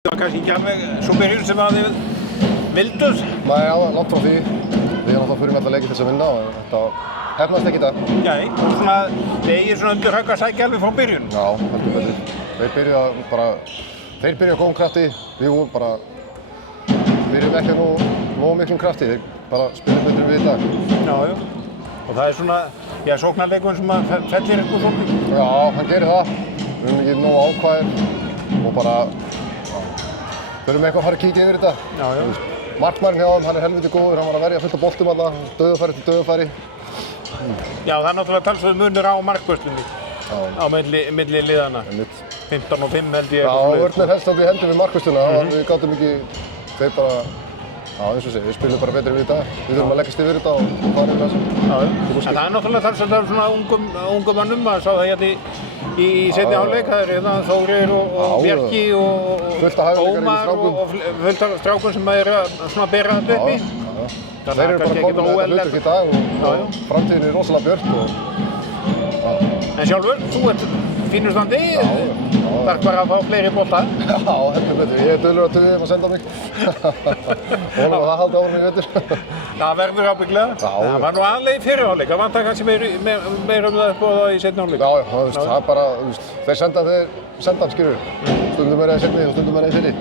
Það var kannski ekki alveg svo byrjun sem að þið vilduð? Nei, já, langt frá því. Við erum alltaf fyrir með alla leiki til þess að vinna og þetta hefnast ekki í dag. Nei, og svona, þið eigið svona undir högg að sækja alveg frá byrjun? Já, heldur betur. Þeir byrja á góðum krafti, við vorum bara, byrjum ekki á nógu miklum krafti, þeir bara spila betur en við í dag. Já, já. Og það er svona, já, sóknarleikurinn sem að fellir ykkur svolítið? Já, hann gerir það. Við erum ekki nógu ákvæðir og bara, þurfum eitthvað að fara að kíkja yfir þetta. Já, já. Markmaðurinn hjá hann er helviti góður, hann var að verja fullt af boltum alla, dauðafæri til dauðafæri. Já, það er náttúrulega talsveit munur á markvörslunni á milli liðana. 15 og 5 held ég. Já, vörn er helst aldrei í hendur við markvörsluna, við gátum ekki, þeir bara, já eins og sé, við spilum bara betur við í dag. Við þurfum að leggast yfir þetta og fara yfir þessu. Já, en það er náttúrulega talsveit af svona ungum mönnum, maður sá það hérna í seinni hálfleik, það er hérna Þórir og Bjarki og Ómar og fullt af strákum sem eru svona að bera þetta uppi. Þeir eru bara komin með þetta hlutverk í dag og framtíðin er rosalega björt. En sjálfur, þú ert fínur standi, þarf bara að fá fleiri bolta. Já, heldur betur. Ég er duglegur að tuga að senda mig. Vonum að það haldi áfram í vetur. Það verður ábyggilega. Það var nú aðlega í fyrri hálfleik, það vantar kannski meira það upp á það í seinni hálfleik. Já, það er bara, þeir senda hann skilur. Stundum er það í seinni og stundum er það í fyrri.